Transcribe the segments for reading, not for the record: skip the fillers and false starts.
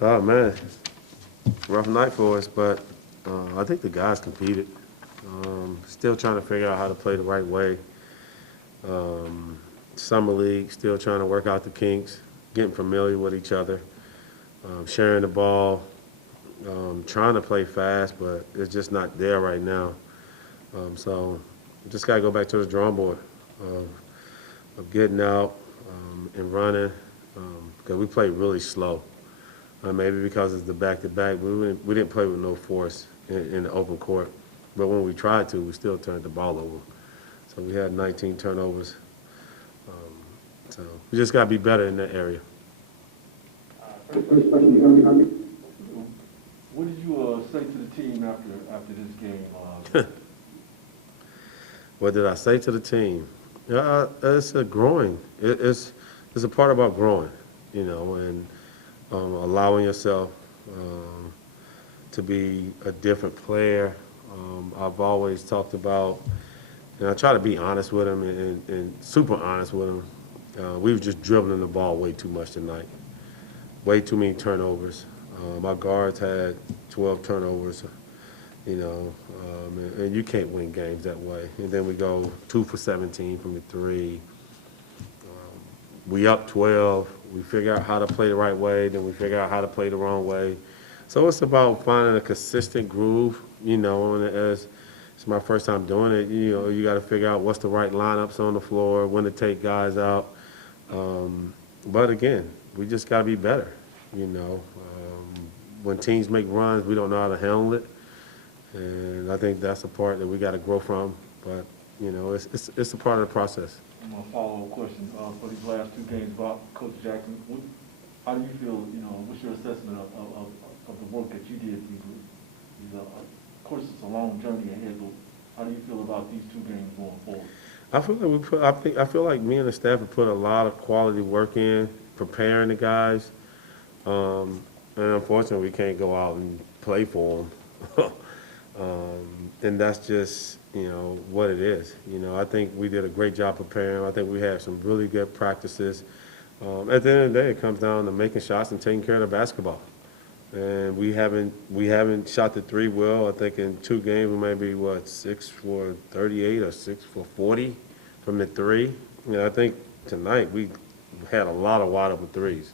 Oh man, rough night for us, but I think the guys competed. Still trying to figure out how to play the right way. Summer league, still trying to work out the kinks, getting familiar with each other, sharing the ball, trying to play fast, but it's just not there right now. So just got to go back to the drawing board of getting out and running because we played really slow. Maybe because it's the back-to-back, we didn't play with no force in the open court. But when we tried to, we still turned the ball over. So we had 19 turnovers. So we just got to be better in that area. First question, you gonna be happy? What did you say to the team after this game? What did I say to the team? It's a growing. It's a part about growing, and allowing yourself to be a different player. I've always talked about, and I try to be honest with him and super honest with him. We were just dribbling the ball way too much tonight. Way too many turnovers. My guards had 12 turnovers, and you can't win games that way. And then we go 2 for 17 from the three. We up 12. We figure out how to play the right way, then we figure out how to play the wrong way. So it's about finding a consistent groove, and as it's my first time doing it, you got to figure out what's the right lineups on the floor, when to take guys out. But again, we just got to be better, When teams make runs, we don't know how to handle it. And I think that's the part that we got to grow from. But, it's a part of the process. My follow-up question for these last two games about Coach Jackson. How do you feel? What's your assessment of the work that you did? Of course, it's a long journey ahead, but how do you feel about these two games going forward? I feel like I feel like me and the staff have put a lot of quality work in preparing the guys, and unfortunately, we can't go out and play for them. And that's just what it is. I think we did a great job preparing. I think we had some really good practices. At the end of the day, it comes down to making shots and taking care of the basketball. And we haven't shot the three well. I think in 2 games we may be 6 for 38 or 6 for 40 from the three. I think tonight we had a lot of wide open threes.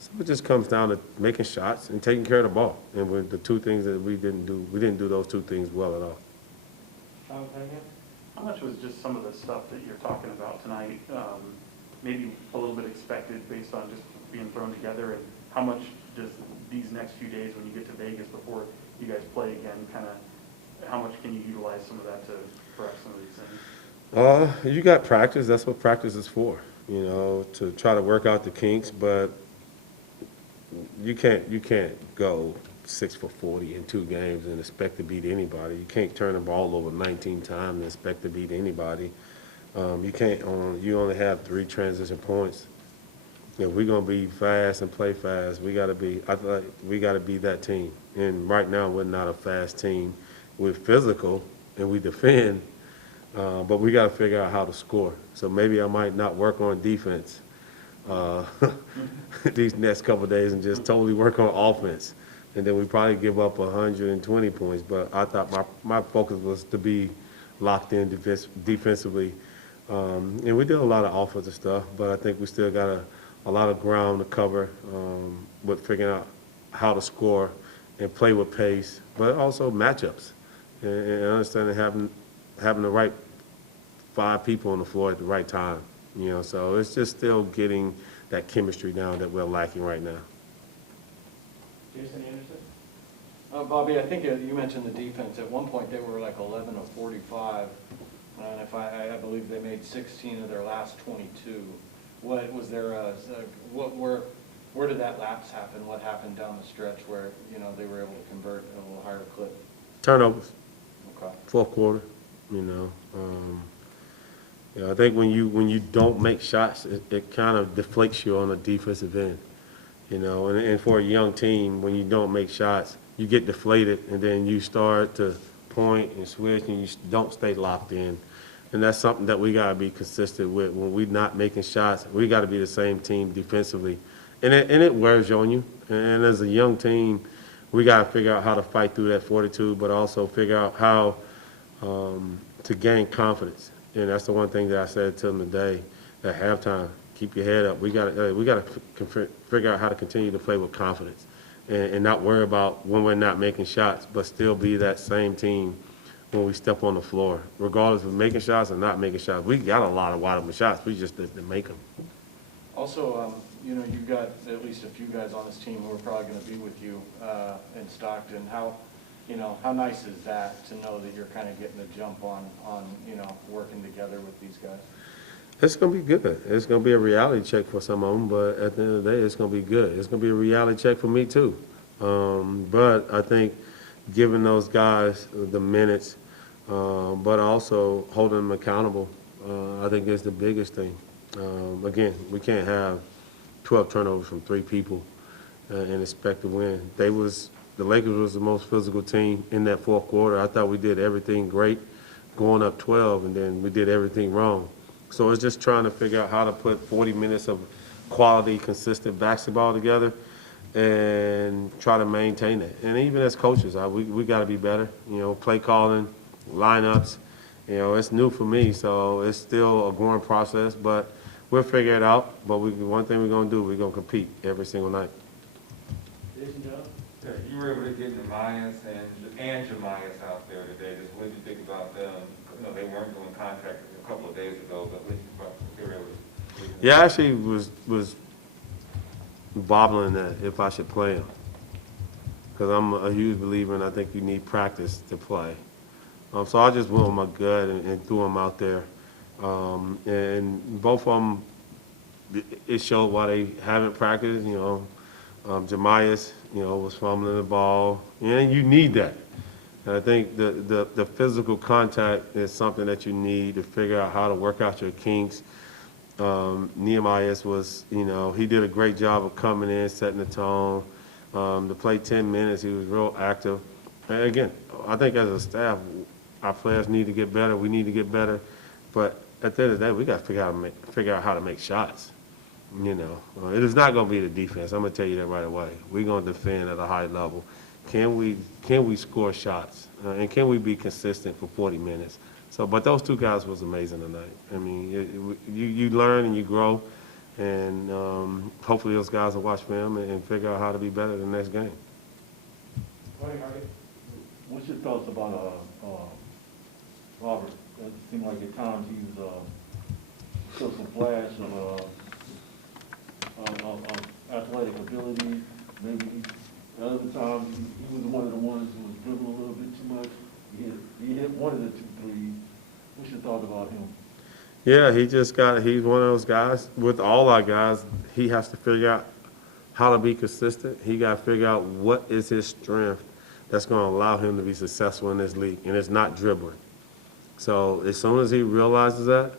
So it just comes down to making shots and taking care of the ball. And with the 2 things that we didn't do those 2 things well at all. How much was just some of the stuff that you're talking about tonight, maybe a little bit expected based on just being thrown together, and how much just these next few days when you get to Vegas before you guys play again, kind of how much can you utilize some of that to correct some of these things? You got practice. That's what practice is for, to try to work out the kinks. But you can't go 6 for 40 in 2 games and expect to beat anybody. You can't turn the ball over 19 times and expect to beat anybody. You can't. You only have 3 transition points. If we're gonna be fast and play fast, we gotta be. I feel like we gotta be that team. And right now, we're not a fast team. We're physical and we defend, but we gotta figure out how to score. So maybe I might not work on defense these next couple of days and just totally work on offense. And then we probably give up 120 points. But I thought my focus was to be locked in defensively. And we did a lot of offensive stuff, but I think we still got a lot of ground to cover with figuring out how to score and play with pace, but also matchups and understanding having the right 5 people on the floor at the right time. So it's just still getting that chemistry down that we're lacking right now. Jason Anderson? Bobby, I think you mentioned the defense. At one point, they were like 11 of 45, and if I believe they made 16 of their last 22. What was there? Where did that lapse happen? What happened down the stretch where they were able to convert at a little higher clip? Turnovers. Okay. 4th quarter. I think when you don't make shots, it kind of deflates you on the defensive end. And for a young team, when you don't make shots, you get deflated, and then you start to point and switch, and you don't stay locked in. And that's something that we got to be consistent with. When we're not making shots, we got to be the same team defensively. And it wears on you. And as a young team, we got to figure out how to fight through that fortitude, but also figure out how to gain confidence. And that's the one thing that I said to them today at halftime. Keep your head up. We got to figure out how to continue to play with confidence and not worry about when we're not making shots, but still be that same team when we step on the floor, regardless of making shots or not making shots. We got a lot of wide open shots. We just didn't make them. Also, you know, you've got at least a few guys on this team who are probably going to be with you in Stockton. How nice is that to know that you're kind of getting a jump on working together with these guys? It's going to be good. It's going to be a reality check for some of them, but at the end of the day, it's going to be good. It's going to be a reality check for me, too. But I think giving those guys the minutes, but also holding them accountable, I think is the biggest thing. Again, we can't have 12 turnovers from 3 people and expect to win. The Lakers was the most physical team in that fourth quarter. I thought we did everything great going up 12, and then we did everything wrong. So it's just trying to figure out how to put 40 minutes of quality, consistent basketball together and try to maintain it. And even as coaches, we got to be better. You know, play calling, lineups. You know, it's new for me, so it's still a growing process, but we'll figure it out. But one thing we're going to do, we're going to compete every single night. Yeah, you were able to get Nemanja and Jemias out there today. Just what did you think about them? You know, they weren't doing contract a couple of days ago, but what did you think they were able to? Yeah, I actually was bobbling that if I should play him, because I'm a huge believer, and I think you need practice to play. So I just went with my gut and threw them out there, and both of them, it showed why they haven't practiced. You know, Jemias, was fumbling the ball, and you need that. And I think the physical contact is something that you need to figure out how to work out your kinks. Nemanja was, he did a great job of coming in, setting the tone. To play 10 minutes, he was real active. And again, I think as a staff, our players need to get better. We need to get better. But at the end of the day, we got to figure out how to make shots. It is not going to be the defense. I'm going to tell you that right away. We're going to defend at a high level. Can we score shots? And can we be consistent for 40 minutes? But those 2 guys was amazing tonight. I mean, you learn and you grow, and hopefully those guys will watch film and figure out how to be better the next game. What's your thoughts about Robert? It seemed like at times he was showed some flash of athletic ability. Maybe at other times he was one of the ones who was dribbling a little bit too much. He hit one of the 2 threes. What's your thought about him? Yeah, he's one of those guys. With all our guys, he has to figure out how to be consistent. He got to figure out what is his strength that's going to allow him to be successful in this league, and it's not dribbling. So as soon as he realizes that,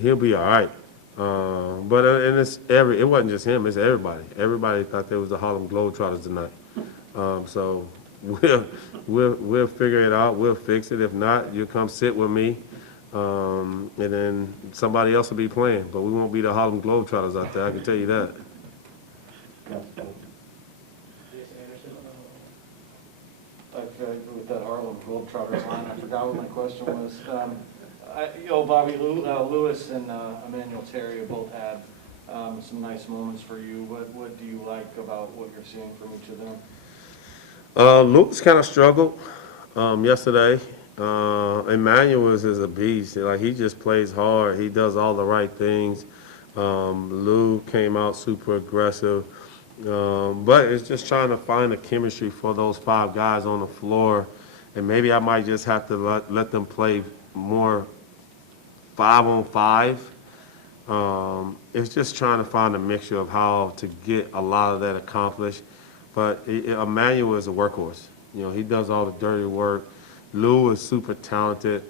he'll be all right. But it wasn't just him; it's everybody. Everybody thought there was the Harlem Globetrotters tonight. So we'll figure it out. We'll fix it. If not, you'll come sit with me, and then somebody else will be playing. But we won't be the Harlem Globetrotters out there. I can tell you that. With that Harlem Globetrotters line, I forgot what my question was. Bobby, Lewis and Emmanuel Terry both had some nice moments for you. What do you like about what you're seeing from each of them? Lewis kind of struggled yesterday. Emmanuel is a beast. Like, he just plays hard. He does all the right things. Lou came out super aggressive. But it's just trying to find a chemistry for those 5 guys on the floor. And maybe I might just have to let them play more 5-on-5. It's just trying to find a mixture of how to get a lot of that accomplished. But Emmanuel is a workhorse. He does all the dirty work. Lou is super talented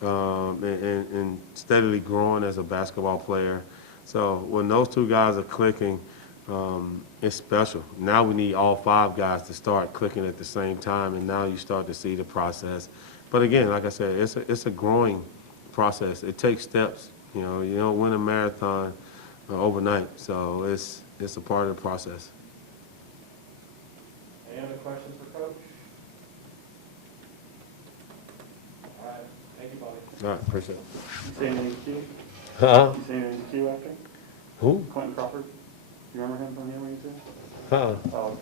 and steadily growing as a basketball player. So when those 2 guys are clicking, it's special. Now we need all 5 guys to start clicking at the same time, and now you start to see the process. But again, like I said, it's a growing process. It takes steps. You don't win a marathon overnight, so it's a part of the process. Any other questions for Coach? All right, thank you, Bobby. All right, appreciate it. You say anything to Q? Huh? You say anything to Q after? Who? Quentin Crawford? You remember him from here when he was here? Huh? Oh, okay.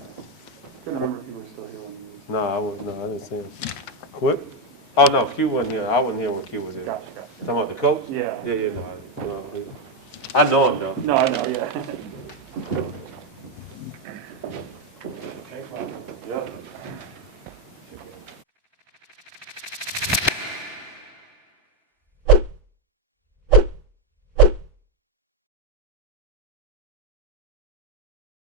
Couldn't remember if you were still here when he was. No, I didn't see him. Quit? Oh, no, Q wasn't here. I wasn't here when Q was here. Gotcha, gotcha. Talking about the coach? Yeah. Yeah, no, I know him though. No, I know, yeah.